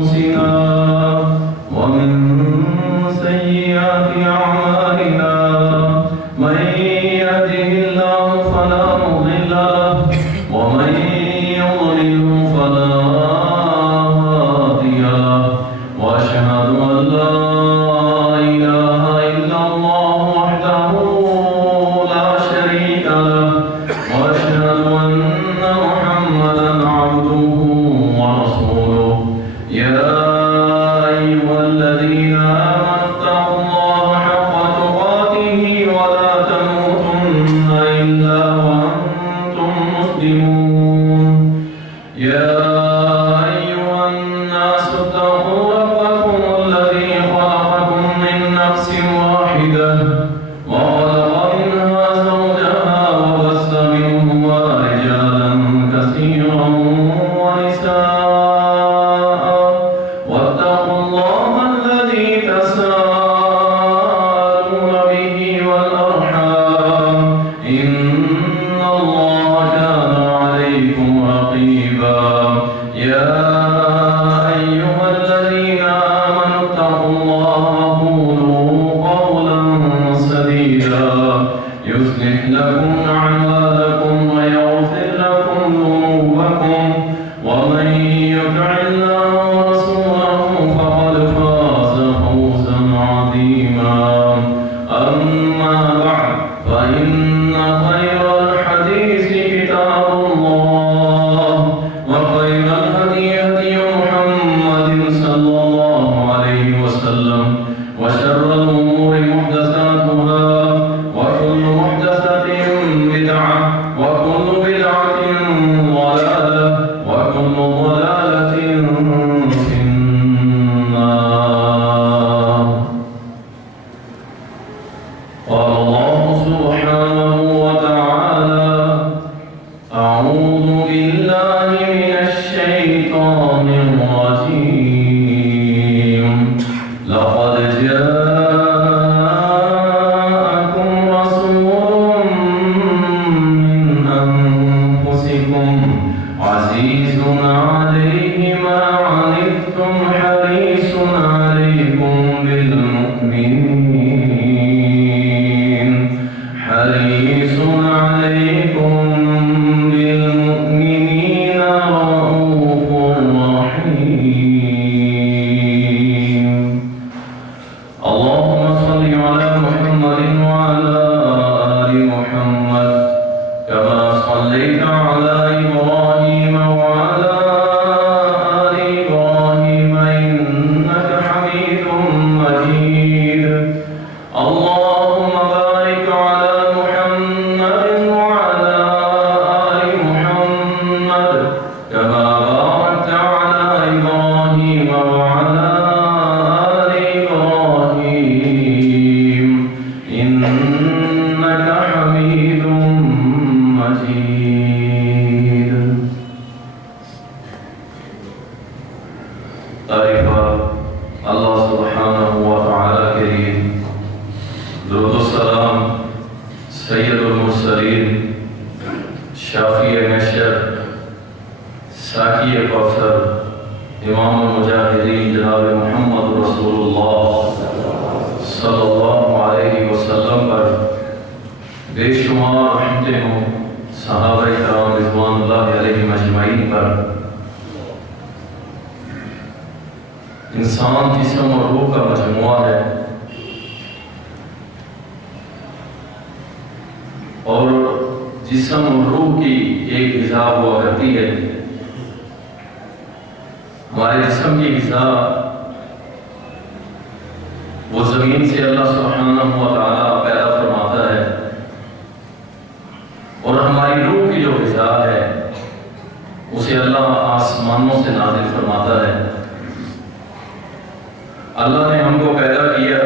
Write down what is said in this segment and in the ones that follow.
أنفسنا ومن سيئات أعمالنا من يهده الله فلا مضل له ومن يضلله فلا هادي له وأشهد أن لا إله إلا الله وحده لا شريك له وأشهد أن محمدا عبده ورسوله يا أيها الذين آمنوا اتقوا الله حق تقاته ولا تموتن إلا وأنتم مسلمون يا أيها الناس اتقوا ربكم الذي خلقكم من نفس واحدة وخلق منها زوجها وبث منهما رجالا كثيرا ونساء واتقوا الله الذي تساءلون به والأرحام إن الله كان عليكم رقيبا يا أيها الذين آمنوا اتقوا الله وقولوا قولا سديدا يصلح لكم أعمالكم ويغفر لكم ذنوبكم ومن يطع الله ورسوله فقد فاز فوزا عظيما أما بعد فإن خير الحديث كتاب الله وخير الهدي هدي محمد صلى الله عليه وسلم وشر الأمور محدثاتها وكل محدثة بدعة وكل بدعة ضلالة وكل ضلالة في النار. قال الله سبحانه وتعالى أعوذ بالله من الشيطان الرجيم لقد جاءكم رسول من أنفسكم عزيز عليه ما عنتم حريص عليكم بالمؤمنين رؤوف رحيم. اللهم صل على محمد وعلى آل محمد كما صليت على إبراهيم وعلى آل إبراهيم إنك حميد مجيد. اللهم بارك على محمد وعلى آل محمد كما باركت على إبراهيم وعلى آل إبراهيم إنك حميد مجيد. تعریف اللہ سبحانہ و تعالی کے لیے، درود و سلام سید المرسلین شافی محشر ساقی کوثر امام المجاہدین جناب محمد رسول اللہ صلی اللہ علیہ وسلم پر بے شمار رحمتیں ہوں، صحابہ کرام رضوان اللہ علیہم اجمعین پر. انسان جسم اور روح کا مجموعہ ہے اور جسم اور روح کی ایک غذا ہوا کرتی ہے. ہمارے جسم کی غذا وہ زمین سے اللہ سبحانہ و تعالیٰ پیدا فرماتا ہے اور ہماری روح کی جو غذا ہے اسے اللہ آسمانوں سے نازل فرماتا ہے. اللہ نے ہم کو پیدا کیا،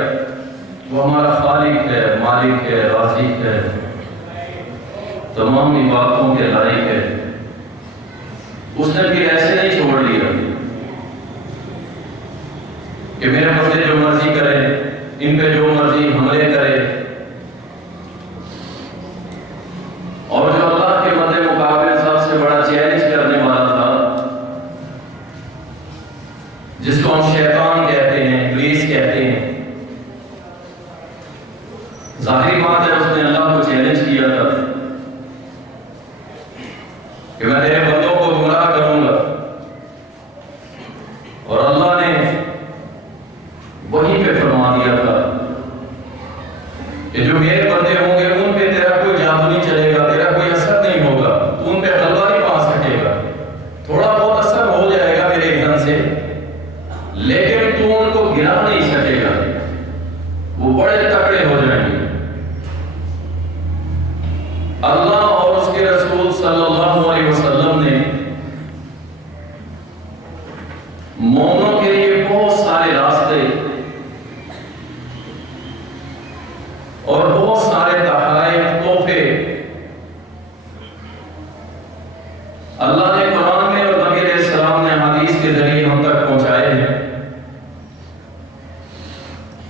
وہ ہمارا خالق ہے، مالک ہے، رازق ہے، تمام عبادتوں کے لائق ہے. اس نے پھر ایسے نہیں چھوڑ دیا کہ میرے بندے جو مرضی کرے، ان پہ جو مرضی حملے کرے، اور جو اللہ کے مد مقابلے سب سے بڑا چیلنج کرنے والا تھا جس کو ہم شیطان کہتے ہیں، ابلیس کہتے ہیں، ظاہری بات ہے اس نے اللہ کو چیلنج کیا تھا کہ میں تیرے بندوں کو گمراہ کروں گا، اور اللہ نے وہیں پہ فرما دیا تھا کہ جو میرے بندے ہوں گے ان پہ تیرا کوئی جادو نہیں چلے گا، تیرا کوئی اثر نہیں ہوگا، تو ان پہ غلبہ نہیں پا سکے گا، تھوڑا بہت اثر ہو جائے گا میرے اذن سے، لیکن تو ان کو گرا نہیں سکے گا، وہ بڑے تکڑے ہو جائیں گے۔ اللہ اور اس کے رسول صلی اللہ علیہ وسلم نے مومنوں کے لیے بہت سارے راستے اور بہت سارے تحائف، تحفے اللہ نے قرآن میں اور نبی علیہ السلام نے حدیث کے ذریعے ہم تک پہنچائے ہیں۔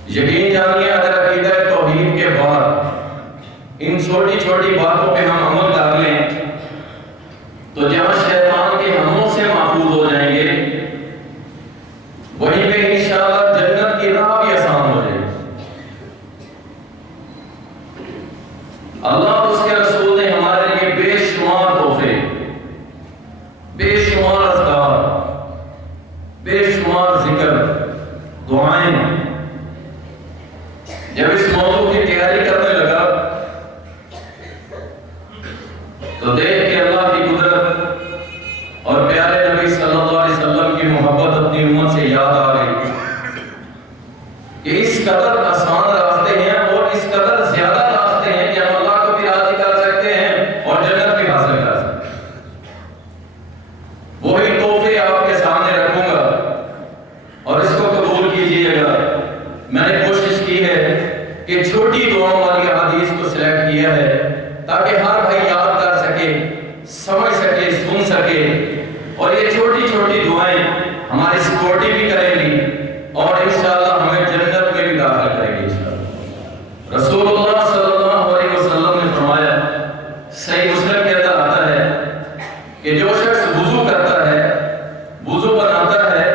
یقین جانیے اگر عقیدہ توحید کے بعد ان چھوٹی چھوٹی باتوں پہ ہم عمل کر لیں تو جہاں شیطان کے حملوں سے محفوظ ہو جائیں گے، وہیں پہ انشاءاللہ جنت کی راہ بھی آسان ہو جائے گی۔ اللہ اور اس کے رسول نے ہمارے لیے بے شمار تحفے، بے شمار اذکار، بے شمار ذکر، دعائیں۔ جب اس موضوع کی تیاری کرنے لگا تو دیکھ کے اللہ کی قدرت اور پیارے نبی صلی اللہ علیہ وسلم کی محبت اپنی امت سے یاد آ گئی کہ اس قدر آسان راستے ہیں اور اس قدر زیادہ راستے ہیں کہ ہم اللہ کو بھی راضی کر سکتے ہیں اور جنت بھی حاصل کر سکتے ہیں۔ وہی تحفے آپ کے سامنے رکھوں گا اور اس کو قبول کیجیے گا۔ میں نے کوشش کی ہے کہ چھوٹی دعاؤں والی حدیث کو سلیکٹ کیا ہے تاکہ ہر بھائی یاد کر سکے، سمجھ سکے، سن سکے، اور یہ چھوٹی چھوٹی دعائیں ہماری سیکورٹی بھی کریں گی اور انشاءاللہ ہمیں جنت میں بھی داخل کریں گی انشاءاللہ۔ رسول اللہ صلی اللہ علیہ وسلم نے فرمایا، صحیح مسلم کے اندر آتا ہے کہ جو شخص وضو کرتا ہے، وضو بناتا ہے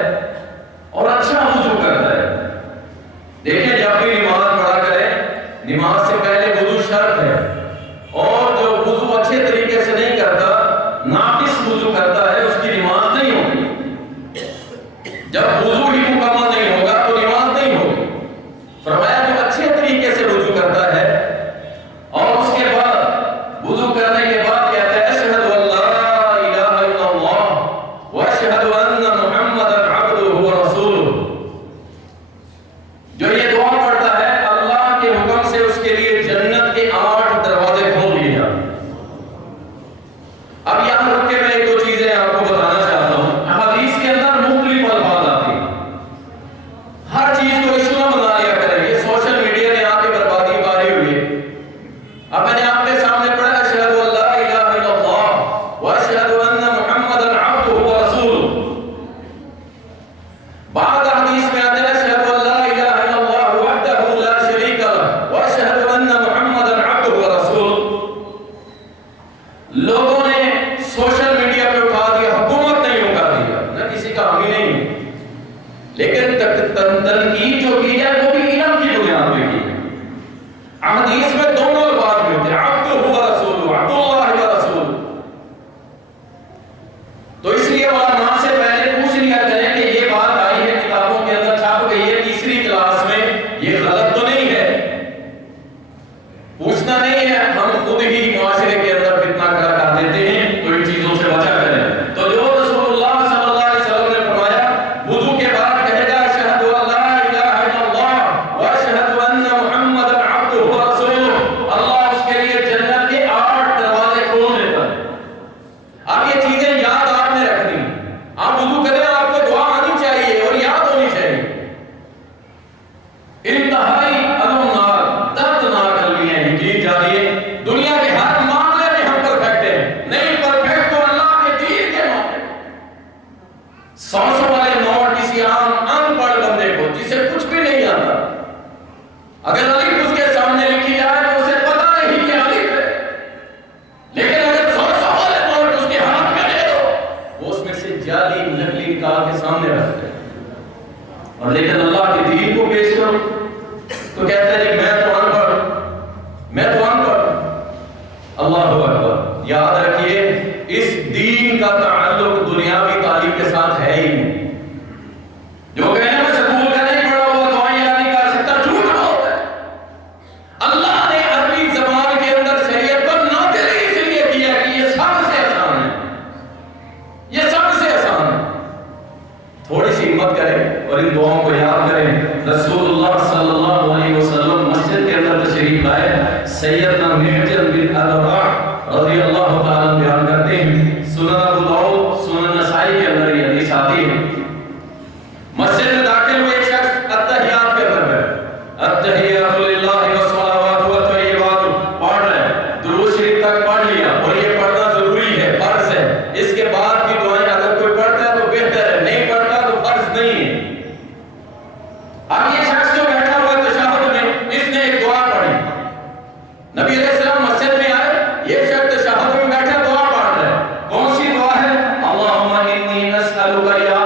اور اچھا وضو کرتا ہے، دیکھیں جب بھی نماز پڑھا کرے، نماز سے پہلے وضو شرط ہے، اور جو وضو اچھے طریقے سے نہیں کرتا، ناقص وضو کرتا ہے، اس کی نماز نہیں ہوگی۔ جب وضو ہی مکمل نہیں ہوگا تو نماز نہیں ہوگی۔ فرمایا جو اچھے طریقے سے وضو کرتا ہے اور اس کے بعد وضو کرنے کے بعد کہتا ہے اشہد ان لا الہ الا اللہ واشہد ان محمدا عبدہ ورسولہ، جو یہ دعا پڑھتا ہے اللہ کے حکم سے اس کے لیے جنت کے 8 دروازے کھول دیے جاتے ہیں۔ اب یہاں رک کے میں ایک دو چیزیں آپ کو بتانا چاہتا ہوں۔ حدیث کے اندر مختلف الفاظ آتے ہیں، ہر چیز کو ایشو نہ بنا لیا کریں، یہ سوشل میڈیا نے آ کے بربادی پاری ہوئی ہے۔ اب میں نے آپ کے سامنے پڑھا اشہد ان لا الہ الا اللہ واشہد ان محمدا عبدہ ورسولہ، بعد حدیث میں آتا ہے اشہد ان لا الہ الا اللہ وحدہ لا شریک لہ واشہد ان محمدا عبدہ ورسولہ۔ لوگوں نے سوشل میڈیا پہ اٹھا دیا، حکومت نہیں اٹھا دیا، نہ کسی کا حامی نہیں ہوں، لیکن تنقید جو کی جائے وہ بھی علم کی بنیاد پہ کی جائے۔ حدیث میں دونوں الفاظ ملتے ہیں، عبدہ ورسولہ، عبد اللہ ورسولہ۔ تو اس لیے علماء سے پہلے پوچھ لیا کریں کہ یہ بات آئی ہے کتابوں کے اندر چھپ گئی ہے تیسری کلاس میں، یہ غلط تو نہیں ہے؟ پوچھنا نہیں ہے، ہم خود ہی معاشرے کے اندر فتنہ کھڑا کر دیتے ہیں، تو ان چیزوں سے بچا کریں۔ تو جو رسول اللہ صلی اللہ علیہ وسلم نے فرمایا وضو کے بعد کہے گا اشہد ان لا الہ الا اللہ واشہد ان محمدا عبدہ ورسولہ، اللہ اس اور لیکن اللہ کے دین کو پیش کرو تو کہتا ہے جی میں تو ان پڑھ. اللہ اکبر. یاد رکھیے اس دین کا تعلق دنیاوی تعلیم کے ساتھ ہے ہی نہیں. جو کہنے میں سکول کا نہیں پڑھا ہوا دعائیں یاد نہیں کر سکتا، جھوٹ ہوتا ہے. اللہ نے عربی زبان کے اندر شریعت کو نازل اس لیے کیا کہ یہ سب سے آسان ہے، یہ سب سے آسان ہے. تھوڑی سی ہمت کریں اور ان دعاؤں کو یاد کریں. رسول اللہ صلی اللہ علیہ وسلم مسجد کے اندر تشریف لائے. سیدنا محجن بن ادرع رضی اللہ تعالیٰ بیان کرتے ہیں، سنن ابو داؤد سنن نسائی کے اندر یہ حدیث آتی ہے. مسجد میں داخل ہوئے ایک شخص اتحیات کے اندر ہے، اتحیات للہ والصلوات والطیبات پڑھ رہے، درود شریف تک پڑھ لیا اور یہ پڑھنا ضروری ہے، فرض ہے. اس کے بعد کی دعائیں اگر کوئی پڑھتا ہے تو بہتر ہے، نہیں پڑھتا تو فرض نہیں ہے. اب یہ شخص جو بیٹھا ہوا تشہد میں اس نے ایک دعا پڑھی. نبی علیہ السلام مسجد میں آئے، یہ شخص تشہد میں بیٹھا دعا پڑھ رہا ہے. کون سی دعا ہے؟ اللہم انی نسألک یا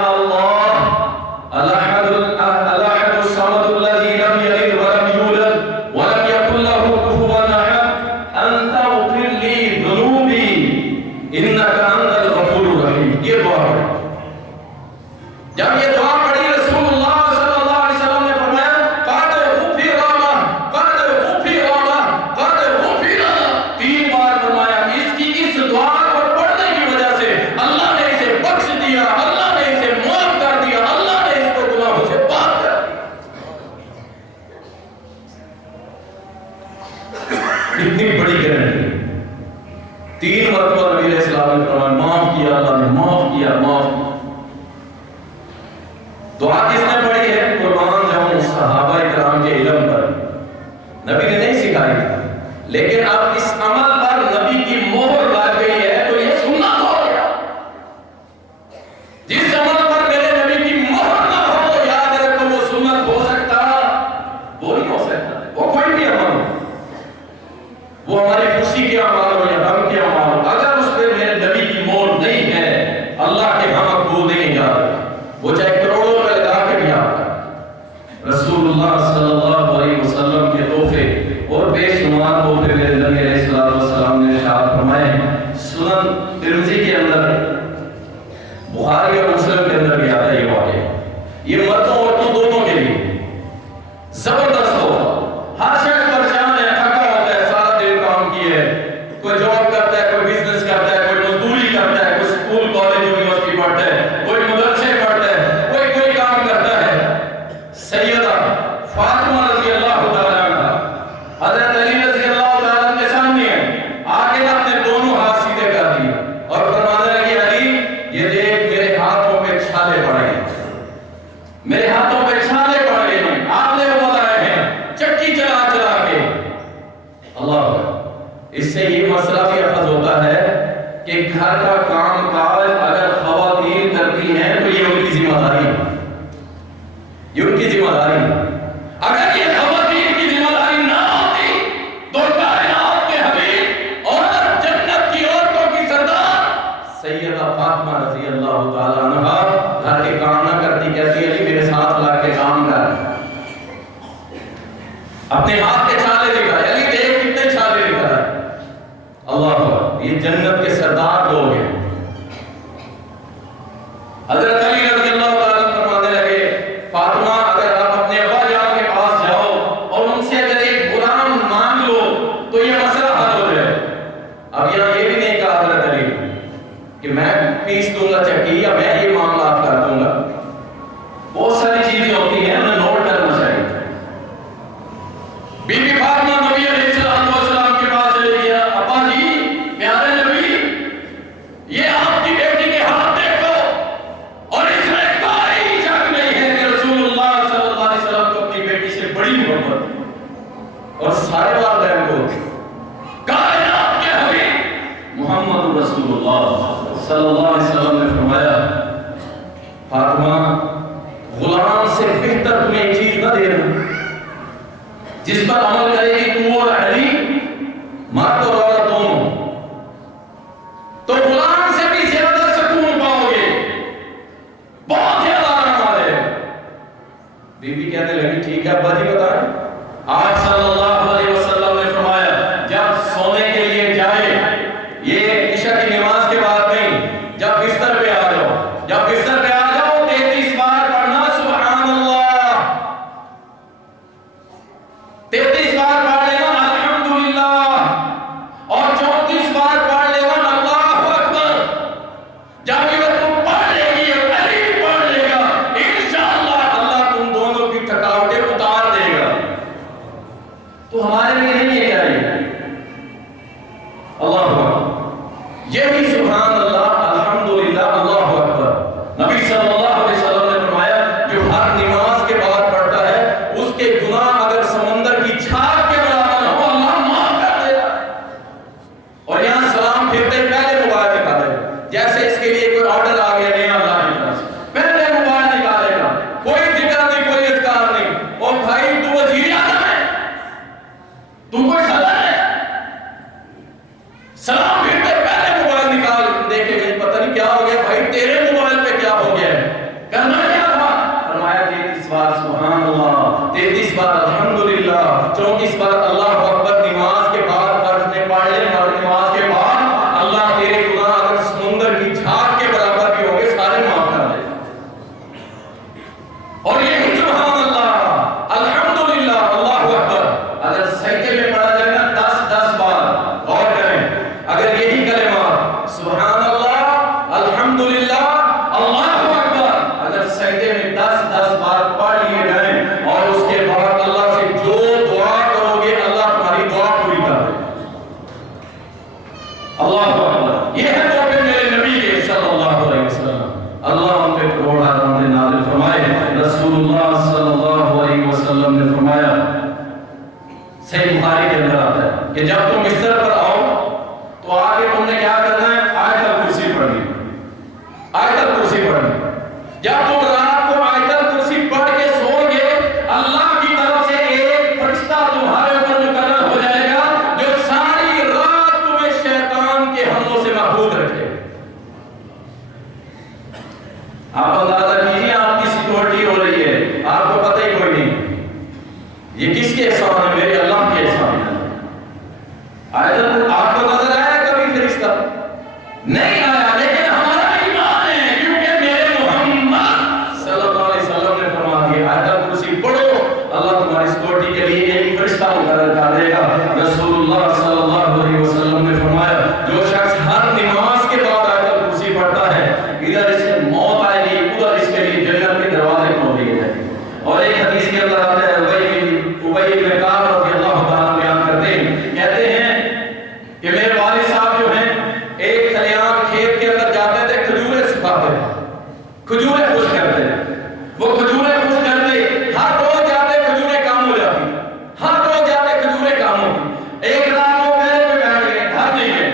الاحد الصمد الذي لم يلد ولم يولد ولم يكن له كفوا احد ان تغفر لي ذنوبي انك انت الغفور الرحيم. یہ دعا ہے. جب یہ دعا پڑھی رسول اللہ صلی اللہ علیہ وسلم نے فرمایا قد غفر لہ، قد غفر لہ، قد غفر لہ. 3 بار فرمایا. اس دعا کو پڑھنے کی وجہ سے اللہ نے اسے بخش دیا، اللہ نے اسے معاف کر دیا، اللہ نے اس کو گناہوں سے پاک کر دیا. کتنی بڑی گارنٹی. 3 مرتبہ نبی علیہ السلام نے فرمایا معاف کیا، اللہ نے معاف کیا، معاف کیا. دعا کس نے پڑھی ہے؟ قربان جاؤں صحابہ کرام کے علم پر. نبی نے نہیں سکھائی تھی، لیکن اب اس عمل پر نبی کی مہر لگ گئی ہے تو یہ سنت ہو گیا. جس عمل پر میرے نبی کی مہر نہ ہو، یاد رکھو وہ سنت ہو سکتا، وہ نہیں ہو سکتا. وہ کوئی بھی عمل ہو، وہ ہماری خوشی کے عمل ہو یا غم کے عمل ہو، اگر اس پہ میرے نبی کی مہر نہیں ہے اللہ کے ہم مقبول نہیں جاتے. وہ چاہے کروڑوں روپے لگا کے بھی آتا. رسول اللہ صلی اللہ علیہ وسلم کے تحفے اور بے شمار تحفے میرے نبی علیہ السلام نے ارشاد فرمائے. سنن ترمذی کے اندر، بخاری اور مسلم کے اندر بھی آتا ہے یہ واقعہ. یہ مردوں عورتوں دونوں کے لیے زبردست تحفہ. ہر شخص پریشان ہے، تھکا ہوتا ہے، سارا دن کام کیے، کوئی جاب کرتا ہے، کوئی بزنس کرتا ہے، کوئی مزدوری کرتا ہے، کوئی اسکول کالج یونیورسٹی پڑھتا ہے، کوئی مدرسے پڑھتا ہے، کوئی کام کرتا ہے. سیدہ فاطمہ رضی اللہ تعالیٰ عنہ حضرت علی رضی اللہ تعالیٰ عنہ کے سامنے ہے، آگے اپنے دونوں ہاتھ سیدھے کر دیے اور فرمانے لگی علی یہ دیکھ میرے ہاتھوں پہ چھالے پڑ گئے، میرے ہاتھوں پہ چھالے پڑ گئے ہیں، آپ نے وہ بتائے ہیں چکی چلا چلا کے. اللہ، اس سے یہ مسئلہ بھی اخذ ہوتا ہے کہ گھر کا کام کاج اگر خواتین کرتی ہیں تو یہ ان کی ذمہ داری ہے، یہ ان کی ذمہ داری ہے. اگر یہ خواتین کی ذمہ داری نہ ہوتی تو کائنات کے حبیب اور جنت کی عورتوں کی سردار سیدہ فاطمہ رضی اللہ تعالیٰ عنہ گھر کے کام نہ کرتی، کہتی ہے میرے ساتھ لا کے کام کر. اپنے ہاتھ کے چھالے دکھائے، علی دیکھ کتنے چھالے دکھائے. اللہ، یہ جنت کے سردار لوگ ہیں. حضرت علی رضی اللہ تعالیٰ فرمانے لگے فاطمہ اگر آپ اپنے ابا جان کے پاس جاؤ اور ان سے اگر ایک غلام مانگ لو تو یہ مسئلہ حل ہو جائے. اب یہاں یہ بھی نہیں کہا حضرت علی کہ میں پیس دوں گا چکی یا میں یہ معاملات کر دوں گا. بہت ساری چیزیں ہوتی ہیں انہیں نوٹ کرنا چاہیے. بی بی فاطمہ نبی علیہ السلام کے پاس چلے گیا، ابا جی پیارے نبی یہ آپ کی بیٹی کے ہاتھ دیکھو، اور اس میں کوئی شک نہیں ہے کہ رسول اللہ صلی اللہ علیہ وسلم کو اپنی بیٹی سے بڑی محبت اور سارے والدین کو. کائنات کے حبیب محمد رسول اللہ صلی اللہ علیہ وسلم نے فرمایا فاطمہ غلام سے بہتر تمہیں ایک چیز نہ دے رہا جس پر عمل کرے گی تو اور علی، مرد اور عورت دونوں، تو غلام سے بھی زیادہ سکون پاؤ گے، بہت زیادہ آرام آ رہے. بی بی کہنے لگی ٹھیک ہے ابا جی بتائیں. آپ صلی اللہ علیہ وسلم نے فرمایا جب سونے کے لیے جائے، یہ عشاء کی نماز کے بعد نہیں، جب بستر پہ آ جاؤ، جب بستر پہ آ جاؤ 33 بار پڑھنا سبحان اللہ، 33 بار پڑھ لینا الحمدللہ، اور 34 بار پڑھ لینا اللہ اکبر. جب یہ تم پڑھ لے گی اور علی بھی پڑھ لے گا، انشاءاللہ اللہ تم دونوں کی تھکاوٹیں اتار دے گا. تو ہمارے لیے نہیں ہے کیا یہ؟ اللہ اکبر، یہی سبحان اللہ الحمدللہ اللہ اکبر. نبی صلی اللہ علیہ وسلم نے فرمایا جو ہر نماز کے بعد پڑھتا ہے اس کے گناہ اگر سمندر کی جھاگ کے برابر ہو اللہ معاف کر دے گا. اور یہاں سلام پھرتے ہی پہلے موبائل نکالے گا، جیسے اس کے لیے کوئی آرڈر آ گیا نہیں اللہ کی طرف سے، پہلے موبائل نکالے گا، کوئی ذکر نہیں کوئی اذکار نہیں. اور بھائی تو وزیر اعظم ہے، تو کوئی صدر ہے، سلام پھرتے پہلے موبائل نکال دیکھے گئی پتہ نہیں کیا ہو گیا بھائی تیرے موبائل پہ کیا ہو گیا ہے، کرنا کیا تھا؟ فرمایا 33 بار سبحان اللہ، 33 بار الحمدللہ، 34 بار اللہ اکبر. نماز کے بعد فرض نے پڑھ لے اور نماز کے بعد اللہ تیرے گناہ اگر سمندر کی جھاگ کے برابر بھی ہوں گے سارے معاف کر دے. اور یہ سبحان اللہ الحمدللہ اللہ اکبر اگر سجدے میں پڑھا جائے نا 10 بار، غور کریں، اگر یہی کلمات سبحان اللہ الحمدللہ اللہ اکبر اگر سجدے میں 10 بار پڑھ لیے جائیں اور اس کے بعد اللہ سے جو دعا کرو گے اللہ تمہاری دعا پوری کر دے. اللہ اکبر، یہ ہے تحفے میرے نبی کے صلی اللہ علیہ وسلم. اللہ ان پہ کروڑ رحمت نازل فرمائے. رسول اللہ صلی اللہ علیہ وسلم نے فرمایا، صحیح بخاری کے اندر آتا ہے کہ جب تم بستر پر آؤ تو آگے تم نے کیا کرنا ہے؟ آیت الکرسی پڑھنی، آیت الکرسی پڑھنی. جب تم رات کو آیت الکرسی پڑھ کے سو گے اللہ کی طرف سے ایک فرشتہ تمہارے اوپر مقرر ہو جائے گا جو ساری رات تمہیں شیطان کے حملوں سے محفوظ رکھے. آپ اندازہ کیجیے آپ کی سیکورٹی ہو رہی ہے، آپ کو پتہ ہی کوئی نہیں. یہ کس کے احسان ہے؟ میرے اللہ کے احسان ہے. آپ کو نظر آیا کبھی فرشتہ؟ نہیں آیا، لیکن ہمارا ایمان ہے کیونکہ میرے محمد صلی اللہ علیہ وسلم نے فرما دیا آیت الکرسی پڑھو اللہ تمہاری سیکورٹی کے لیے ایک فرشتہ مقرر کر دے گا. رسول اللہ صلی اللہ علیہ وسلم نے فرمایا جو شخص ہر نماز کے بعد آیت الکرسی پڑھتا ہے ادھر اس سے موت آئے گی ادھر اس کے لیے جنت کے دروازے کھول دیے جائیں گے. اور ایک حدیث کے اندر آتا ہے ابی بن کعب رضی اللہ تعالیٰ بیان کرتے ہیں، کہتے ہیں کہ میرے والد صاحب جو ہیں ایک کھلیان کھیت کے اندر جاتے تھے، کھجوریں سکھاتے تھے، کھجوریں خشک کرتے تھے. وہ کھجوریں خشک کرتے، ہر روز جاتے کھجوریں کام ہو جاتی، ہر روز جاتے کھجوریں کام ہوتی. ایک رات وہ پیڑ پہ بیٹھ گئے، گھر نہیں گئے،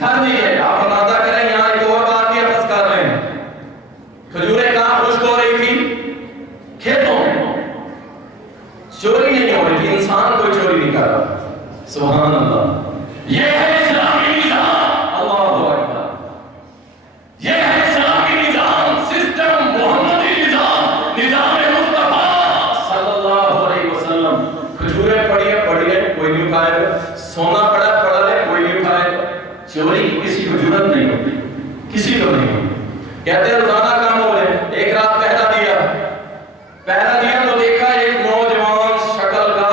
گھر نہیں گئے. آپ اندازہ کریں یہاں ایک اور بات بھی افس کر رہے ہیں، کھجوریں کہاں خشک ہو رہی تھی؟ کھیتوں میں. چوری نہیں ہو رہی تھی، انسان کوئی چوری نہیں کر رہا. سبحان اللہ، یہ ہے اسلامی نظام. اللہ اکبر، یہ ہے اسلامی نظام، سسٹم، محمدی نظام، نظام مصطفیٰ صلی اللہ علیہ وسلم. کھجوریں پڑی ہے کوئی نہیں اٹھائے گا، سونا پڑا ہے کوئی نہیں اٹھائے گا. چوری کی کسی کو ضرورت نہیں ہوتی، کسی کو نہیں ہوتی. کہتے ہیں روزانہ کام ہو رہے. ایک رات پہرا دیا تو دیکھا ایک نوجوان شکل کا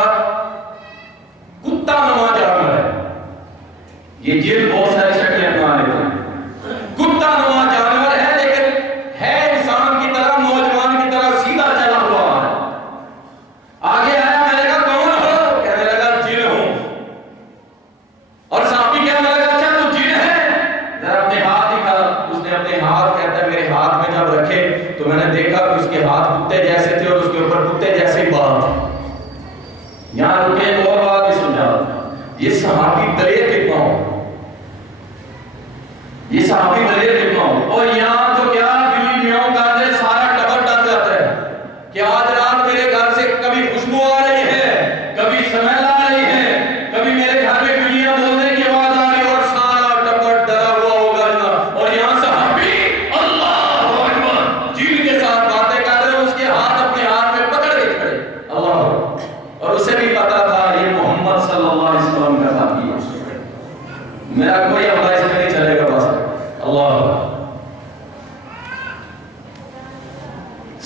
کتا نما جانور ہے. یہ جن بہت ساری شکلیں اپنا لیتے ہیں. کتا نما جانور ہے لیکن ہے انسان کی طرح، نوجوان کی طرح سیدھا چلا ہوا ہے. آگے آیا، میں نے کہا کون ہو؟ کہنے لگا جن ہوں. اور صحابی کہنے لگا اچھا تو جن ہے، ذرا اپنے ہاتھ دکھا. اس نے اپنے ہاتھ، کہتا ہے میرے ہاتھ میں جب رکھے تو میں نے دیکھا کہ اس کے ہاتھ کتے جیسے تھے اور اس کے اوپر کتے جیسے بال تھے. یہاں رکے ایک اور بات بھی سمجھا. یہ صحابی دلیر کتنا ہو، یہ صحابی دلیر کتنا ہو. اور یہاں تو کیا بلی میاؤں کر دے سارا ٹبر ڈر جاتا ہے کہ آج رات میرے گھر سے کبھی خوشبو آ رہی ہے، کبھی سمیل آ رہی ہے، کبھی میرے گھر میں بلیاں بولنے کی آواز آ رہی ہے اور سارا ٹبر ڈرا ہوا ہوگا. اور یہاں صحابی اللہ اکبر جن کے ساتھ باتیں کر رہے ہیں، اس کے ہاتھ اپنے ہاتھ میں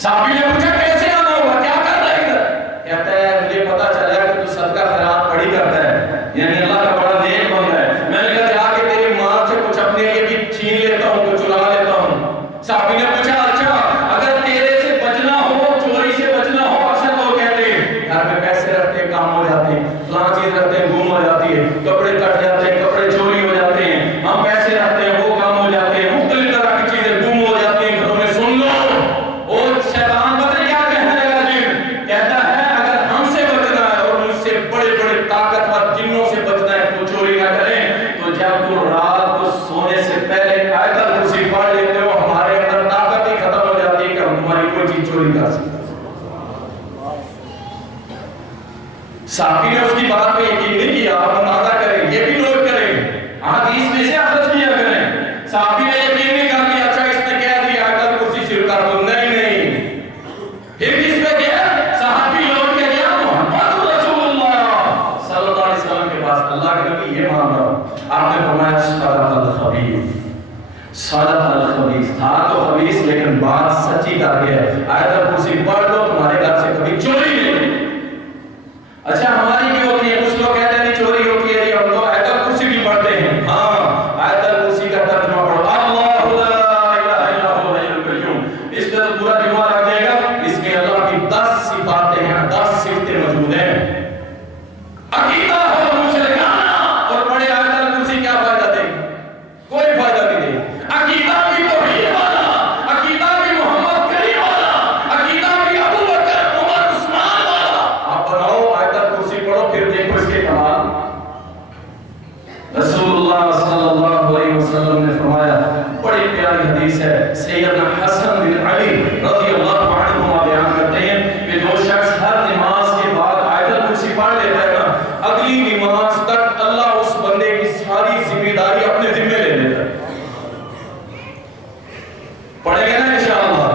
صحابی نے پوچھا کیسے آنا ہوگا، کیا کر رہا ہے ادھر؟ کہتا ہے مجھے پتا چلا کہ تو صدقہ خیرات بڑی کرتا ہے، یعنی اللہ کا بڑا نیک بندہ ہے، میں نے کہا جا کے تیری ماں سے کچھ اپنے لیے بھی چھین لیتا ہوں، کچھ چرا لیتا ہوں۔ صحابی نے پوچھا اچھا اگر تیرے سے بچنا ہو، چوری سے بچنا ہو، اکثر لوگ کہتے ہیں گھر میں پیسے رکھتے ہیں کام ہو جاتے ہیں، فلاں چیز رکھتے ہیں گم ہو جاتی ہے، کپڑے کٹ جاتے ہیں، کپڑے چوری ہو جاتے ہیں، ہم پیسے رکھتے ہیں وہ کام ہو جاتے ہیں، مختلف طرح کی چیزیں گم ہو جاتی ہیں گھروں میں۔ سن لو وہ شیطان پتہ کیا کہنے لگا جن کہتا ہے اگر ہم سے بچنا ہے اور مجھ سے بڑے بڑے طاقتور جنوں سے بچنا ہے تو چوری نہ کریں، تو جب تو رات کو سونے سے پہلے آیت الکرسی پڑھ لیتے ہو ہمارے اندر طاقت ہی ختم ہو جاتی ہے کہ ہم تمہاری کوئی چیز چوری کر سکتے۔ صحابی نے اس کی بات پہ یقین نہیں کیا، آپ اندازہ کریں، یہ بھی نوٹ کریں، حدیث میں سے اخذ کیا کریں۔ صحابی نے یقین نہیں کہا کہ اچھا اس نے کہہ دیا آیت الکرسی شروع کر دو، نہیں، پھر کس پہ گیا؟ صحابی لوٹ کے گیا محمد رسول اللہ صلی اللہ علیہ وسلم کے پاس، اللہ کے نبی یہ مان رہا ہوں، آپ نے فرمایا صدق الخبیث، صدق الخبیث، تھا تو خبیث لیکن بات سچی کر گیا، آیت الکرسی پڑھ لو تمہارے گھر سے کبھی چوری نہیں۔ اچھا ہماری بھی ہوتی ہے، کچھ لوگ کہتے ہیں نہیں چوری ہوتی ہے، ہم تو آیت الکرسی بھی پڑھتے ہیں، ہاں آیت الکرسی کا ترجمہ پڑھو، اللہ لا الہ الا هو الحی القیوم، اس پہ تو پورا جمعہ رکھ دے گا، اس میں اللہ کی 10 صفاتیں ہیں، 10 صفتیں موجود ہیں۔ عقیدہ ہو مشرکانہ اور پڑھے آیت الکرسی کیا فائدہ دے؟ کوئی فائدہ نہیں دے۔ عقیدہ بھی توحید والا، عقیدہ بھی محمد کریم والا، عقیدہ بھی ابو بکر عمر عثمان والا، آپ بناؤ آیت الکرسی پڑھو پھر دیکھو اس کے کمال۔ رسول اللہ صلی اللہ علیہ وسلم نے فرمایا، بڑی پیاری حدیث ہے، سیدنا حسن بن علی رضی اللہ عنہما بیان کرتے ہیں کہ جو شخص ہر نماز کے بعد آیت الکرسی پڑھ لیتا ہے نا، اگلی نماز تک اللہ اس بندے کی ساری ذمہ داری اپنے ذمہ لے لیتا ہے۔ پڑھیں گے نا انشاءاللہ،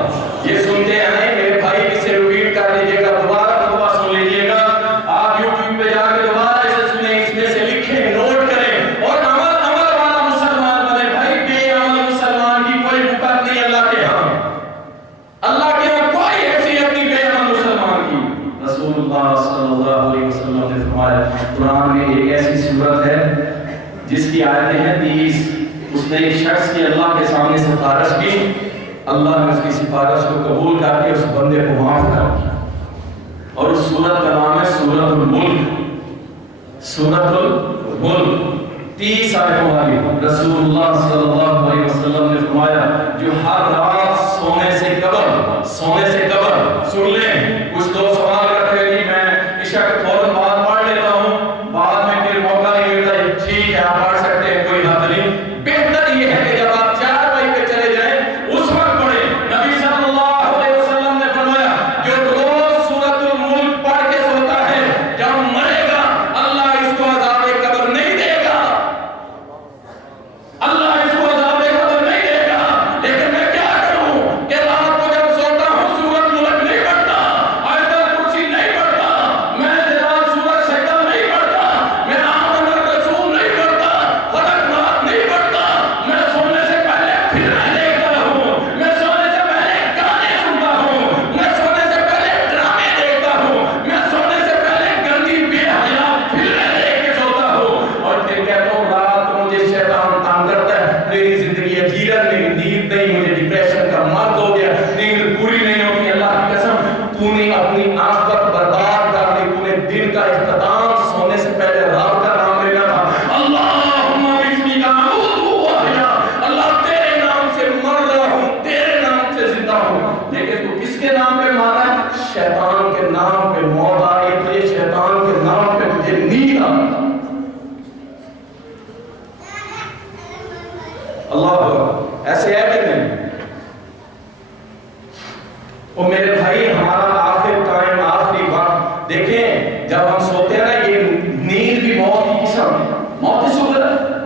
یہ سنتے ہیں میرے بھائی اسے ریپیٹ کر لیجیے گا، دوبارہ خطبہ سن لیجیے گا، آپ یوٹیوب پہ جا کے دوبارہ اسے سنیں، اس میں سے لکھیں، نوٹ کریں اور عمل والا مسلمان بنے۔ بھائی بے عمل مسلمان کی کوئی بکت نہیں اللہ کے ہاں، اللہ کے ہاں کوئی حیثیت نہیں بے عمل مسلمان کی۔ رسول اللہ صلی اللہ علیہ وسلم نے فرمایا، قرآن میں ایک ایسی صورت ہے جس کی آیتیں ہیں 30، اس نے ایک شخص کی اللہ کے سامنے سفارش کی، اللہ نے اس کی سفارش کو قبول کر کے اس بندے کو معاف کر دیا، اور اس سورت کا نام ہے سورت الملک، سورت الملک، 30 آیتوں والی۔ رسول اللہ صلی اللہ علیہ وسلم نے فرمایا جو ہر رات سونے سے قبل سن لیں، کچھ لوگ سوال کرتے ہیں کہ میں عشاء کے فوراً بعد پڑھ لیتا ہوں، بعد میں پھر موقع نہیں ملتا، ٹھیک ہے آپ پڑھ سکتے ہیں، کوئی حد نہیں، بہتر یہ ہے کہ جب آپ 4 بجے پہ چلے جائیں اس وقت پڑھیں۔ نبی صلی اللہ علیہ وسلم نے فرمایا جو روز سورۃ الملک پڑھ کے سوتا ہے جب مرے گا اللہ اس کو عذاب قبر نہیں دے گا، اللہ اس کو عذاب قبر نہیں دے گا، لیکن میں کیا کروں کہ رات کو جب سوتا ہوں سورۃ ملک نہیں پڑھتا، آیت الکرسی نہیں پڑھتا، میں جناب سورۃ سجدہ نہیں پڑھتا، میں آمن الرسول نہیں پڑھتا، فلق ناس نہیں پڑھتا، میں سونے سے پہلے فلمیں دیکھتا ہوں، میں سونے سے پہلے گانے سنتا ہوں، میں سونے سے پہلے ڈرامے دیکھتا ہوں، میں سونے سے پہلے گندی بے حیا فلمیں دیکھ کے سوتا ہوں، اور پھر کہتا ہوں رات کو مجھے شیطان تنگ کرتا ہے، میری زندگی اجیرن نہیں، نیند نہیں، مجھے ڈپریشن کا مرض ہو گیا، نیند پوری نہیں ہوتی۔ اللہ کی قسم تو نے اپنی عاقبت برباد کر دی، تو نے دن کا اختتام سونے سے پہلے رب کا نام لینا تھا، اللہم بسمک اموت و احیا، اللہ تیرے نام سے مر رہا ہوں، تیرے نام سے زندہ ہوں، لیکن تو کس کے نام پہ مارا ہے؟ شیطان کے نام پہ موت آ رہی ہے تجھے، شیطان کے نام پہ تجھے نیند آ رہی ہے۔ اللہ ایسے ہے کہ نہیں؟ وہ میرے بھائی ہمارا آخر ٹائم، آخری وقت دیکھیں جب ہم سوتے ہیں نا، یہ نیند بھی موت کی قسم، موت کی صورت ہے،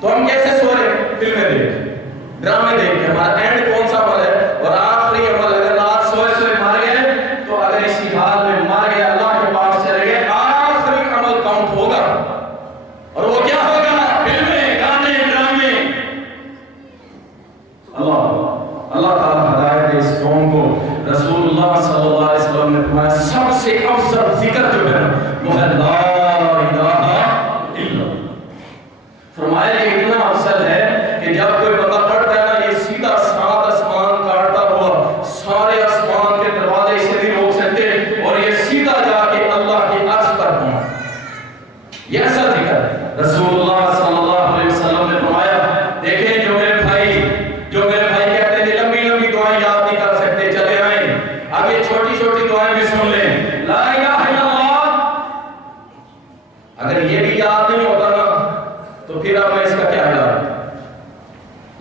تو ہم کیسے سو رہے ہیں؟ فلمیں دیکھ، ڈرامے دیکھ کے، ہمارا اینڈ کون سا عمل ہے؟ اور آخری عمل اگر رات سوئے مر گئے تو اگر اسی حال میں مر گئے اللہ کے پاس چلے گئے، آخری عمل کاؤنٹ ہوگا، اور وہ کیا ہوگا؟ فلمیں، گانے، ڈرامے۔ اللہ تعالیٰ ہدایت دے اس قوم کو۔ رسول اللہ صلی اللہ علیہ وسلم نے فرمایا سب سے افضل ذکر جو ہے وہ ہے لا الہ الا اللہ. فرمایا یہ اتنا افضل ہے کہ جب کوئی بندہ پڑھتا ہے نا یہ سیدھا 7 آسمان کاٹتا ہوا سارے آسمان کے دروازے اسے نہیں روک سکتے اور یہ سیدھا جا کے اللہ کے عرش پر پہنچ. یہ ایسا ذکر ہے. رسول اللہ صلی اللہ علیہ وسلم نے فرمایا دیکھیں جو میرے بھائی کہتے ہیں لمبی لمبی دعائیں یاد نہیں کر سکتے چلے آئیں اب یہ چھوٹی چھوٹی دعائیں بھی سن لیں. لا الہ الا اللہ اگر یہ بھی یاد نہیں ہوتا نا تو پھر اب میں اس کا کیا یاد.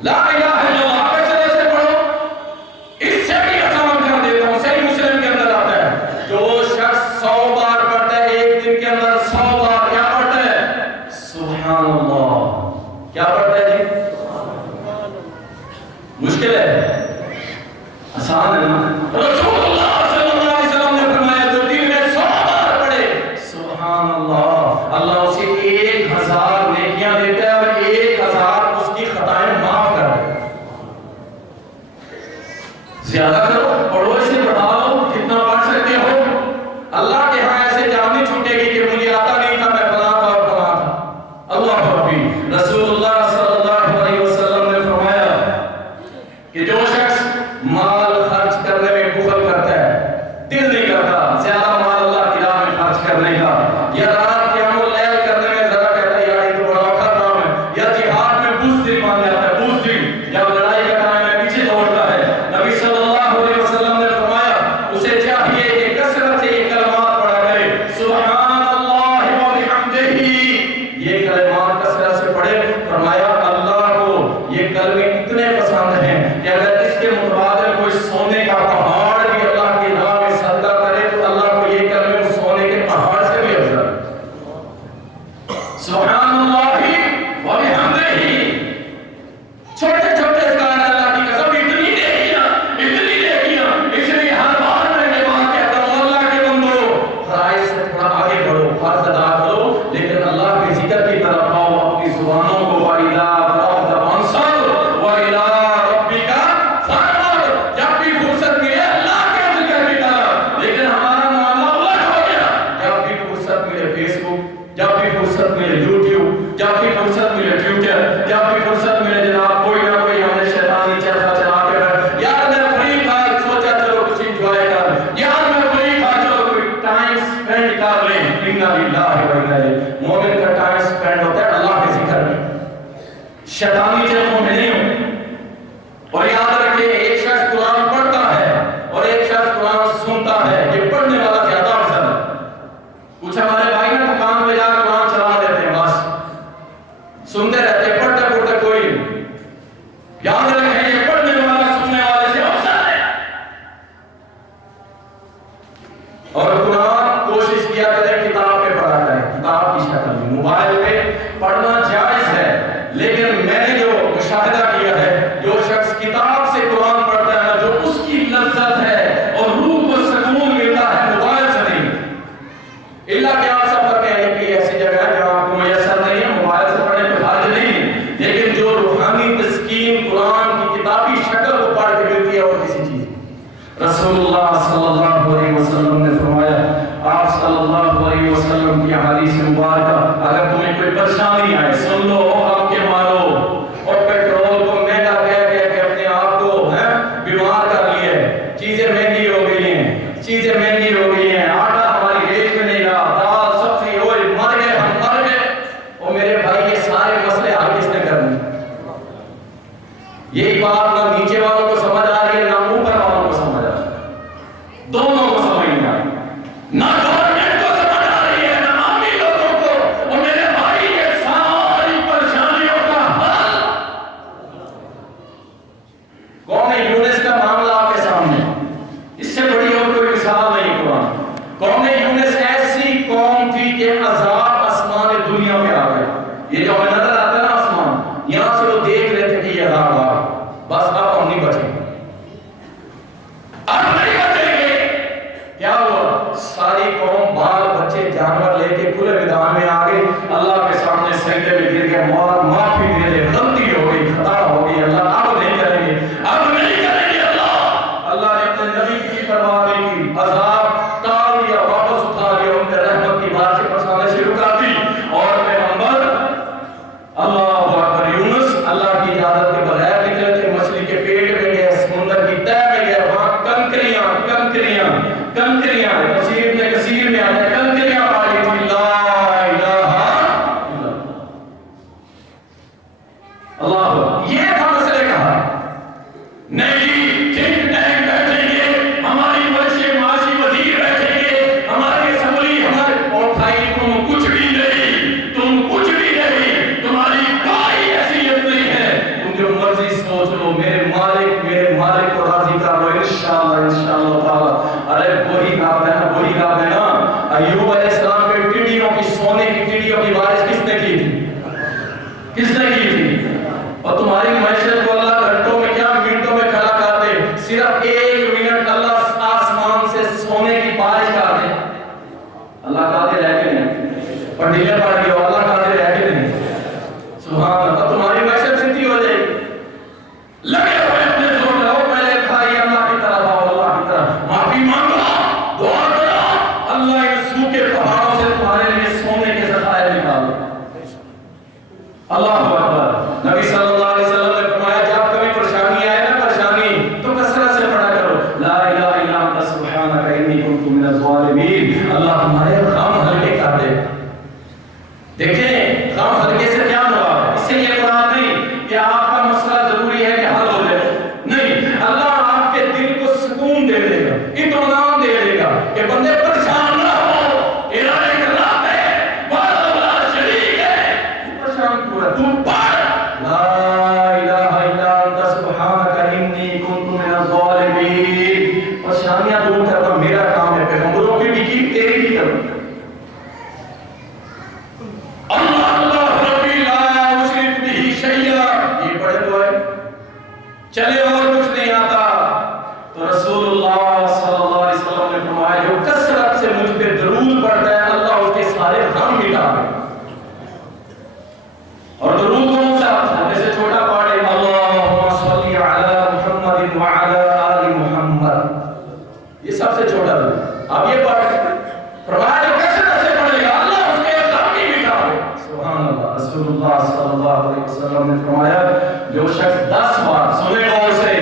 لا الہ الا اللہ کیسے سے پڑھو اس سے بھی آسان کر دیتا ہوں. صحیح مسلم کے اندر آتا ہے جو شخص 100 بار پڑھتا ہے ایک دن کے اندر 100 بار کیا پڑھتا ہے سبحان اللہ. کیا پڑھتا ہے جی مشکل ہے آسان ہے نا. رسول اللہ صلی اللہ علیہ وسلم نے فرمایا جو دن میں 100 بار پڑھے سبحان اللہ اللہ اسے 1000 نیکیاں دیتا ہے اور 1000 اس کی خطائیں معاف کر دیتا ہے. زیادہ کرو پڑھو اسے بڑھاؤ جتنا پڑھ سکتے ہو. اللہ کے ہاں ایسے جان نہیں چھوٹے گی کہ مجھے آتا نہیں تھا میں فلاں تھا اور فلاں تھا. اللہ اکبر. رسول اللہ صلی اللہ علیہ وسلم نے فرمایا کہ جو شخص مال خرچ کرنے میں بخل کرتا ہے دل نہیں کرتا زیادہ مال اللہ کی راہ میں خرچ کرنے کا یا رات قیام اللیل کرنے میں ذرا کہتا ہے یار یہ تو بڑا اوکھا کام ہے یا جہاد میں بزدل مان جاتا ہے بزدل جب لڑائی کا ٹائم ہے پیچھے دوڑتا ہے. نبی صلی اللہ علیہ وسلم نے فرمایا اسے چاہیے کہ کثرت سے یہ کلمات پڑھا کرے سبحان اللہ و بحمدہ. یہ کلمات کثرت سے پڑھے. فرمایا اللہ کو یہ کلمے اتنے پسند ہیں کہ اگر اس کے متبادل کوئی سونے کا پہاڑ بھی اللہ کی راہ میں صدقہ کرے تو اللہ کو یہ کلمے اس سونے کے پہاڑ سے بھی افضل ہے. سبحان اللہ و بحمدہ. چھوٹے چھوٹے اذکار اللہ کی قسم اتنی نیکیاں اس لیے ہر بار میں یہ بات کہتا ہوں اللہ کے بندو فرائض سے تھوڑا آگے بڑھو فرض ادا کرو لیکن اللہ کے ذکر کی طرف آؤ. اپنی زبانوں کو وَإِذَا فَرَغْتَ فَانصَبْ وَإِلَىٰ رَبِّكَ فَارْغَب. جب بھی فرصت ملے اللہ کے ذکر کی طرف. لیکن ہمارا معاملہ الٹ ہو گیا. جب بھی فرصت ملے فیس بک جب بھی فرصت ملے یوٹیوب جب بھی فرصت ملے ٹویٹر جب بھی فرصت ملے جناب کوئی نہ کوئی ہم نے شیطانی چرخا چلا کے یار میں فری تھا سوچا چلو کچھ انجوائے کر یار میں فری تھا چلو کوئی ٹائم سپینڈ کر لیں. اِنَّا لِلَّهِ وَإِنَّا إِلَيْهِ. مومن کا ٹائم سپینڈ ہوتا ہے اللہ کے ذکر میں شیطانی چرخوں میں نہیں ہوتا. اور یاد رکھیں ایک شخص قرآن پڑھتا ہے اور ایک شخص قرآن سنتا ہے یہ پڑھنے والا زیادہ افضل ہے. کچھ ہمارے بھائی نا دکان پہ جا قرآن چلا دیتے ہیں بس سنتے رہتے ہیں پڑھتے پڑھتے کوئی نہیں. یاد رکھیں یہ پڑھنے والا سننے والے سے افضل ہے. اور قرآن کوشش کیا کریں کتاب پہ پڑھا جائے کتاب کی شکل میں. موبائل پہ پڑھنا جائز ہے لیکن میں نے جو مشاہدہ کیا ہے جو شخص کتاب سے قرآن پڑھتا ہے نا جو اس کی لذت ہے اور روح کو سکون ملتا ہے موبائل سے نہیں. اللہ کے آپ سفر میں ہے کہ ایسی جگہ ہے جہاں آپ کو میسر نہیں ہے موبائل سے پڑھنے پہ حرج نہیں لیکن جو روحانی تسکین قرآن کی کتابی شکل کو پڑھ کے ملتی ہے اور کسی چیز. رسول اللہ صلی اللہ علیہ وسلم نے فرمایا آپ صلی اللہ علیہ وسلم کی حدیث مبارکہ اگر تمہیں کوئی پریشانی آئے سن لو غم کے مارو اور پیٹرول کو مہنگا کہہ کے اپنے آپ کو بیمار کر لیے چیزیں مہنگی ہو گئی ہیں آٹا ہماری ریٹ میں نہیں رہا دال سبزی ہوئے مر گئے اور میرے بھائی یہ سارے مسئلے حل کس نے کرنے. یہی بات نہ نیچے والوں کو سمجھ آ رہی ہے نہ اوپر والوں کو سمجھ آ رہی ہے. دونوں کو سمجھ نہیں آ رہی. نہ گورنمنٹ کو سمجھ آ رہی ہے نہ عامی لوگوں کو. اور میرے بھائی یہ ساری پریشانیوں کا حل قوم یونس کا معاملہ آپ کے سامنے اس سے بڑی اور کوئی مثال نہیں. قوم یونس ایسی قوم تھی کہ عذاب آسمان دنیا پہ آ گیا. یہ جو ہمیں نظر آتا ہے نا آسمان یہاں سے وہ دیکھ رہے تھے کہ یہ عذاب آ گیا بس اب ہم نہیں بچیں گے کیا ہوا. ساری قوم بال بچے جانور لے کے کھلے میدان میں آ گئے اللہ کے سامنے سجدے میں گر گئے معافی دے دے غلطی ہو گئی خطا ہو گئی اللہ اب نہیں کریں گے اللہ نے اپنے نبی کی پرواہ نہیں کی، عذاب ٹال دیا، واپس اٹھا لیا، ان پہ رحمت کی بارشیں برسانا شروع کر دی، اور پیغمبر اللہ اکبر یونس اللہ کی اجازت کے بغیر نکلے تھے، مچھلی کے پیٹ میں گئے، سمندر کی تہ میں گئے، وہاں کنکریاں تفسیر ابن کثیر میں آتا ہے کنکریاں پائی تھی، لا الہ الا اللہ، یہ تھا مسئلے کا نہیں جی تھنک ٹینک بیٹھیں گے، ہماری معاشی وزیر بیٹھیں گے، ہماری اسمبلی ہمارے، اور بھائی تم کچھ بھی نہیں، تمہاری کوئی حیثیت نہیں ہے، تم جو مرضی سوچ لو، میرے مالک کو راضی کر لو، انشاءاللہ تعالی۔ ارے وہی کام ہے نا ایوب علیہ السلام پہ ٹڈیوں کی، سونے کی ٹڈیوں کی بارش کس نے کی تھی؟ اور تمہاری معیشت کو اللہ گھنٹوں میں کیا منٹوں میں کھڑا کر دے، صرف 1 منٹ اللہ آسمان سے سونے کی بارش کر دے، اللہ قادر ہے کہ نہیں؟ اور ڈھیلے پڑ گئے ہو، اللہ قادر ہے کہ نہیں؟ سبحان اللہ، تمہاری معیشت سیدھی ہو جائے گی، لگے ہوئے اپنے زور لگاؤ، پہلے بھائی اللہ کی طرف آؤ، اللہ کی طرف معافی مانگو، دعا کرو، اللہ ان سوکھے پہاڑوں سے تمہارے لیے سونے کے ذخائر نکالے۔ اللہ اکبر، نبی صلی اللہ علیہ وسلم نے فرمایا جب کبھی پریشانی آئے نا، پریشانی تو کثرت سے پڑھا کرو لا الہ الا انت سبحانک انی کنت من الظالمین، اللہ تمہارے غم ہلکے کر دے۔ دیکھیں غم ہلکے سے کیا مراد ہے؟ اس سے یہ مراد نہیں کہ آپ کا مسئلہ ضروری ہے کہ حل ہو جائے، نہیں، اللہ آپ کے دل کو سکون دے دے گا، اطمینان دے دے گا کہ بندے پریشان نہ ہو، ارادے کر رہا ہے، وعدہ لا شریک ہے، پریشان کیوں ہے؟ تم پڑھ لا الہ الا انت سبحانک انی کنت من الظالمین، پریشانیاں دور کرنا میرا کام ہے، پیغمبروں کی بھی کی، تیری بھی کروں۔ چلے اور کچھ نہیں آتا تو رسول اللہ صلی اللہ علیہ وسلم نے فرمایا جو کثرت سے مجھ پہ درود پڑھتا ہے اللہ اس کے سارے غم مٹا دے، اور درود کون سا؟ جیسے چھوٹا پڑھے اللہم صلی علی محمد وعلی آل محمد، یہ سب سے چھوٹا درود، اب یہ پڑھ فرمایا جو کثرت سے پڑھے گا اللہ اس کے غم بھی مٹا دے۔ سبحان اللہ، رسول اللہ صلی اللہ علیہ وسلم نے فرمایا جو شخص 10 بار، سنے غور سے،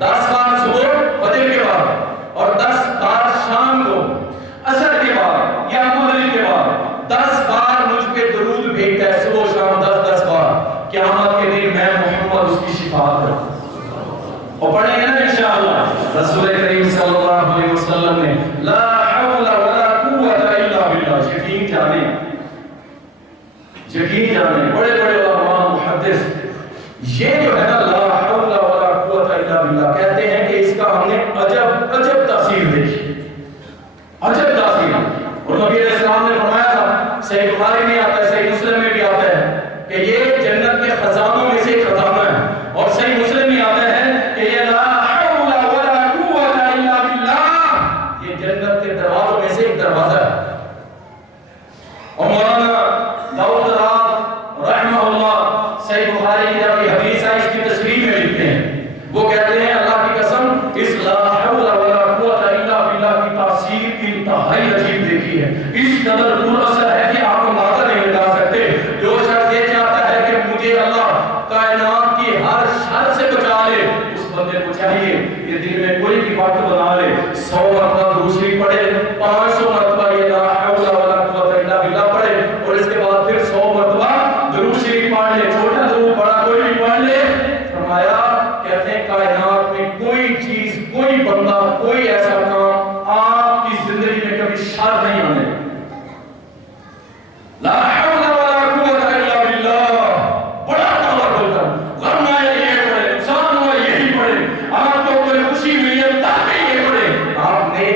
10 بار صبح فجر کے بعد اور 10 بار شام کو عصر کے بعد یا مغرب کے بعد 10 بار مجھ پہ درود بھیجتا ہے، صبح شام 10 بار، قیامت کے دن میں محمد اس کی شفاعت کروں۔ اور پڑھیں گے نا انشاءاللہ، رسول کریم صلی اللہ علیہ وسلم نے لا حول ولا قوت الا باللہ، یقین جانے بڑے علماء محدث یہ جو ہے نا لا حول ولا قوت الا باللہ کہتے ہیں کہ اس کا ہم نے عجب تاثیر دیکھی، عجب تاثیر، اور نبی علیہ السلام نے فرمایا تھا، صحیح بخاری میں آتا ہے، صحیح مسلم میں بھی آتا ہے کہ یہ جنت کے خزانوں میں سے ایک خزانہ ہے، اور صحیح مسلم میں آتا ہے کہ یہ لا حول ولا قوت الا باللہ یہ جنت کے دروازوں میں سے ایک دروازہ ہے۔ اور مولانا داؤد رحمہ اللہ صحیح بخاری کی جب یہ حدیث ہے اس کی تشریح میں لکھتے ہیں، وہ کہتے ہیں اللہ کی قسم اس لا حول ولا قوت الا باللہ کی تاثیر انتہائی عجیب دیکھی ہے، اس قدر پر اثر ہے کہ آپ اندازہ نہیں لگا سکتے۔ جو شخص یہ چاہتا ہے کہ مجھے اللہ کائنات کی ہر شر سے بچا لے، اس بندے کو چاہیے کہ دل میں کوئی بھی وقت بنا لے، 100 مرتبہ دوسری پڑھے، 500 مرتبہ یہ لا حول ولا قوت الا باللہ پڑھے، اور اس کے بعد پھر 100 مرتبہ درود شریف پڑھ لے، چھوٹا درود بڑا کوئی بھی پڑھ لے۔ فرمایا کہتے ہیں کائنات میں کوئی چیز، کوئی بندہ، کوئی ایسا کام آپ کی زندگی میں کبھی شر نہیں آنے۔ لا حول ولا قوت الا باللہ، بڑا توکل کر، غم آئے یہ پڑھے، نقصان ہوا یہی پڑھے، آپ کو کوئی خوشی ملی ہے تب بھی یہ پڑھے، آپ نے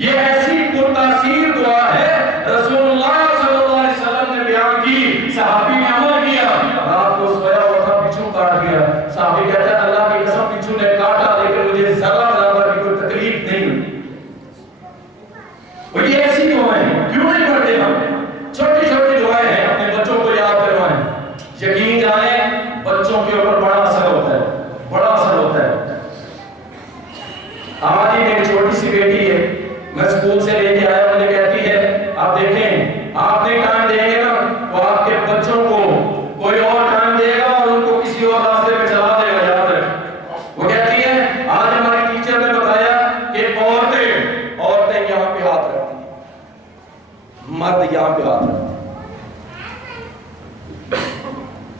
یہ ایسی پرتاثیر دعا ہے، رسول اللہ صلی اللہ علیہ وسلم نے بیان کی، صحابی نے عمل کیا، رات کو سویا ہوا تھا، بچھو کاٹ گیا، صحابی کہتا ہے اللہ کی قسم بچھو نے کاٹا لیکن مجھے ذرہ برابر کی کوئی تکلیف نہیں ہوئی۔ اور یہ ایسی دعائیں کیوں نہیں پڑھتے ہم؟ چھوٹی چھوٹی دعائیں ہیں، اپنے بچوں کو یاد کروائیں۔ یقین جانیں بچوں کے اوپر بڑا اثر ہوتا ہے، بڑا اثر ہوتا ہے۔ ہماری ایک چھوٹی سی بیٹی ہے، میں اسکول سے لے کے آیا، مجھے کہتی ہے آپ دیکھیں آپ نے ٹائم دیں گے نا تو آپ کے بچوں کو کوئی اور ٹائم دے گا اور ان کو کسی اور راستے پہ چلا دے گا، یاد رکھ۔ وہ کہتی ہے آج ہماری ٹیچر نے بتایا کہ عورتیں یہاں پہ ہاتھ رکھتی ہیں، مرد یہاں پہ ہاتھ رکھتے ہیں۔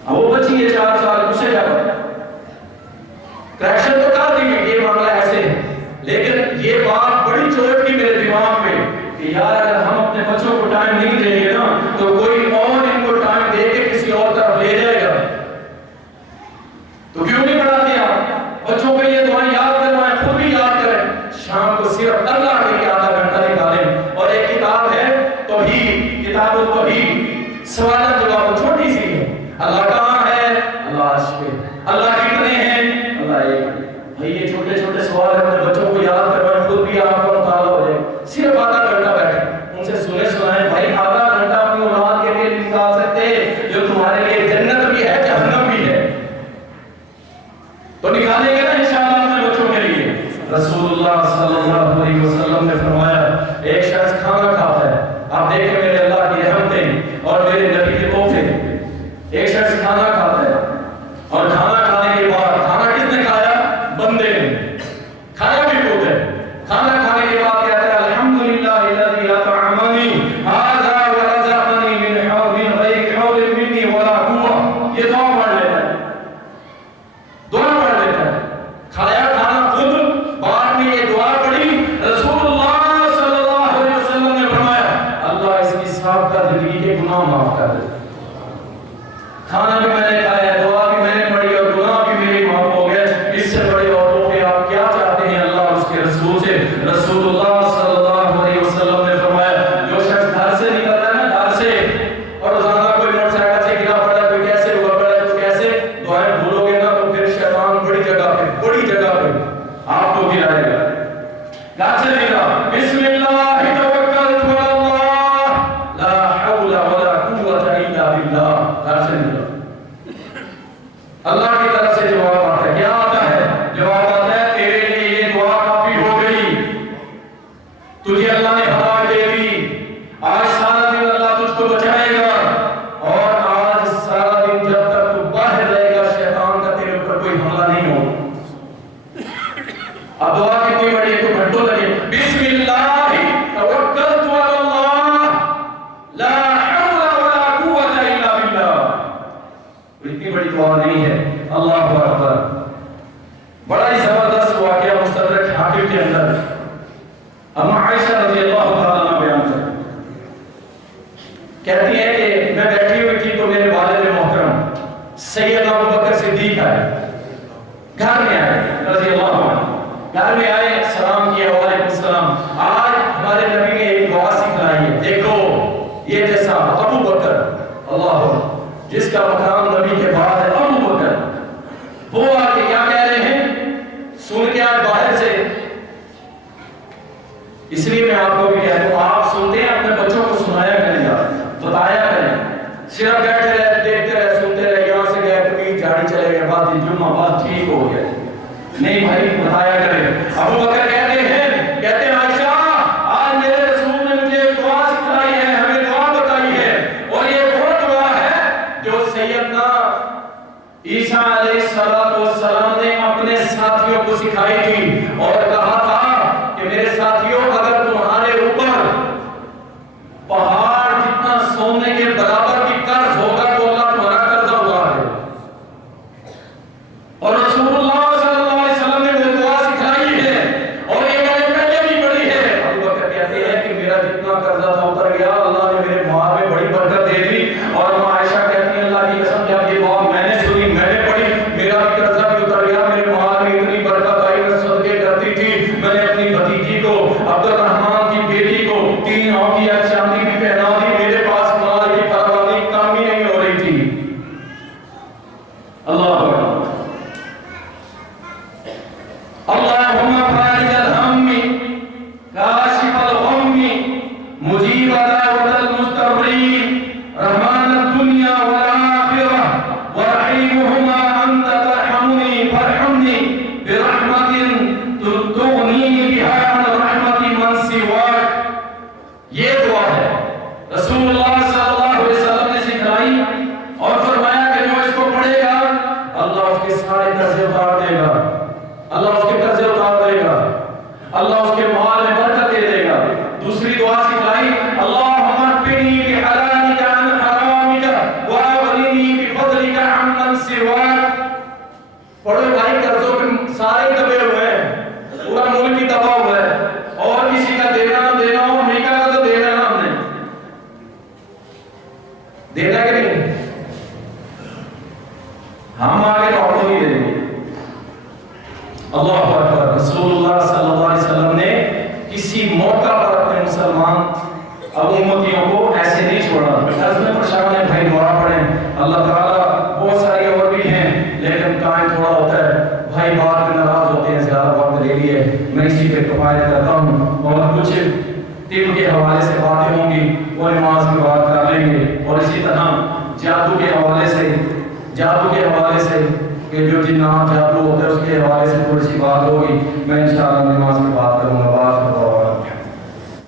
اب وہ بچی ہے 4 سال، اسے کیا پتا؟ کریکشن تو کر دیں گے یہ معاملہ ایسے ہے، لیکن یہ بات بڑی چوٹ کی میرے دماغ میں کہ یار اگر ہم اپنے بچوں کو ٹائم نہیں دیں گے نا تو کوئی اور ان کو ٹائم دے کے کسی اور طرف لے جائے گا۔ تو کیوں نہیں پڑھاتے آپ بچوں کو یہ دعائیں یاد کروائیں، خود بھی یاد کریں، شام کو صرف اللہ کے لیے آدھا گھنٹہ نکالیں۔ اور ایک کتاب ہے توحید، کتاب التوحید، سوال جواب چھوٹی سی ہے، اللہ کہاں ہے؟ اللہ عرش پہ۔ اللہ کتنے ہیں؟ اللہ ایک۔ بھائی یہ چھوٹے چھوٹے سوال ہیں، اپنے بچوں کو یاد کروائیں، خود بھی آپ کا مطالعہ ہو جائے۔ صرف آدھا گھنٹہ بیٹھیں، ان سے سنائیں، بھائی آدھا گھنٹہ اپنی اولاد کے لیے نکال سکتے ہیں جو تمہارے لیے جنت بھی ہے جہنم بھی ہے، تو نکالیں گے نا انشاءاللہ اپنے بچوں کے لیے۔ رسول اللہ صلی اللہ علیہ وسلم نے فرمایا ایک شخص کھانا کھاتا ہے، آپ دیکھیں میرے اللہ کی رحمتیں اور میرے نبی کے تحفے، ایک شخص کھانا کھاتا ہے اور کھانا کھانے کے بعد، کھانا کس نے کھایا؟ بندے نے کھایا بھی خود ہے، کھانا کھانے کے بعد کہتا ہے الحمدللہ الذی اطعمنی ھذا ورزقنی من حول غیر حول منی ولا قوة۔ یہ دعا پڑھ لیتا ہے، دعا پڑھ لیتا ہے، کھایا کھانا خود، بعد میں یہ دعا پڑھی۔ رسول اللہ صلی اللہ علیہ وسلم نے فرمایا اللہ اس کی سابقہ زندگی کے گناہ معاف کر دے۔ کھانا بھی میں نے کھایا، دعا بھی میں نے پڑھی اور گناہ بھی میرے معاف ہو گئے، اس سے بڑے اور تحفے آپ کیا چاہتے ہیں اللہ اور اس کے رسول سے؟ رسول اللہ صلی اللہ علیہ وسلم نے فرمایا جو شخص گھر سے نکلتا ہے نا، گھر سے، اور روزانہ کوئی موٹر سائیکل سے گرا پڑا ہے، کوئی کیسے ہوا پڑا ہے، تو کیسے دعائیں بھولو گے نا تو پھر شیطان بڑی جگہ پہ آپ کو گرائے گا۔ گھر سے نکلا، بسم اللہ توکلت علی اللہ لا حول ولا قوۃ الا باللہ، گھر سے نکلا، اللہ کی طرف سے جواب آتا ہے۔ کیا آتا ہے؟ جواب آتا ہے تیرے لیے یہ دعا کافی ہو گئی، تجھے اللہ نے ہدایت دے دی، آج سارا دن اللہ تجھ کو بچائے گا، اور آج سارا دن جب تک تو باہر رہے گا شیطان کا تیرے اوپر کوئی حملہ نہیں ہوگا۔ اب دعا کتنی بڑی ہے تو گھنٹوں لگے، بسم اللہ توکلت علی اللہ لا حول ولا قوۃ الا باللہ۔ اتنی بڑی دعا نہیں ہے۔ اللہ اکبر۔ بڑا ہی زبردست واقعہ مستدرک حاکم کے اندر اما عائشہ رضی اللہ تعالیٰ عنہ بیان کہتی ہیں کہ میں بیٹھی ہوئی تھی تو میرے والد محترم سید ابو بکر صدیق آئے، گھر میں آئے رضی اللہ عنہ، گھر میں آئے، سلام کیا، وعلیکم السلام، آج ہمارے نبی نے ایک دعا سکھلائی ہے، دیکھو یہ جیسا ابو بکر، اللہ جس کا مقام نبی کے بعد ہے، ابو بکر، وہ آگے کیا کہہ رہے ہیں؟ سن کے آج باہر سے، اس لیے میں آپ کو بھی کہہ دوں آپ سنتے ہیں اپنے بچوں کو سنایا کریں گا، بتایا کریں، صرف بیٹھے رہے، دیکھتے رہے، سنتے رہے، یہاں سے گئے کبھی جھاڑی چلے گئے، بات جمعہ بات ٹھیک ہو گیا، نہیں بھائی بتایا کریں۔ ابو بکر کہتے ہیں عائشہ آج میرے رسول نے مجھے ایک دعا سکھلائی ہے، ہمیں دعا بتائی ہے، اور یہ وہ دعا ہے جو سیدنا عیسیٰ علیہ السلام نے اپنے ساتھیوں کو سکھائی تھی، اور کہا تھا کہ میرے ساتھیوں اگر تمہارے اوپر پہاڑ جتنا سونے کے برابر کی قرض ہوگا تو اللہ تمہارا قرضہ اتار دے، اور رسول اللہ صلی اللہ علیہ وسلم نے وہ دعا سکھائی ہے، اور یہ میں نے پہلے بھی پڑھی ہے۔ ابو بکر کہتے ہیں کہ میرا جتنا قرضہ تھا اتر گیا، اللہ نے میرے مال میں بڑی برکت دے دی، اور عائشہ کہتی ہیں اللہ کی قسم جب یہ دعا میں نے سنی، میں نے پڑھی، میرا بھی قرضہ بھی اتر گیا، میرے مال میں اتنی برکت آئی، میں صدقے کرتی تھی، میں نے اپنی بھتیجی کو عبد الرحمن کی مجیب دعوت المضطرین رحمان الدنیا والآخرہ ورحیمہما انت ترحمنی فرحمنی برحمت تغنینی بہا عن رحمت من سواک. یہ دعا ہے رسول اللہ صلی اللہ علیہ وسلم نے سکھائی اور فرمایا کہ جو اس کو پڑھے گا اللہ اس کے سارے قرضے اتار دے گا, اللہ اس کے قرضے اتار دے گا, اللہ اس کے مال میں برکت دے دے گا. دوسری دعا سکھائی اللہم اکفنی بحلالک عن حرامک واغننی بفضلک عن من سواک. پڑھو بھائی, قرضوں کے سارے دبے ہوئے ہیں, پورا ملک ہی دبا ہوا ہے, اور کسی کا دینا نہ دینا ہو, امریکہ کا تو دینا ہے نا, ہم نے دینا کہ نہیں, ہم آگے تو آپ کو نہیں دیں گے. اللہ اکبر. رسول اللہ صلی اللہ علیہ وسلم نے کسی موقع پر اپنے مسلمان امتیوں کو ایسے نہیں چھوڑا. عرض میں پریشان ہے بھائی, دعا پڑھیں. اللہ تعالیٰ بہت ساری اور بھی ہیں لیکن ٹائم تھوڑا ہوتا ہے بھائی, بات میں ناراض ہوتے ہیں, زیادہ وقت لے لیے, میں اسی پہ کفایت کرتا ہوں. اور کچھ طب کے حوالے سے باتیں ہوں گی وہ نماز میں بات کر لیں گے, اور اسی طرح جادو کے حوالے سے کہ جو جنات جادو ہوتے ہیں اس کے حوالے سے تھوڑی سی بات ہوگی, میں انشاءاللہ نماز میں بات کروں گا.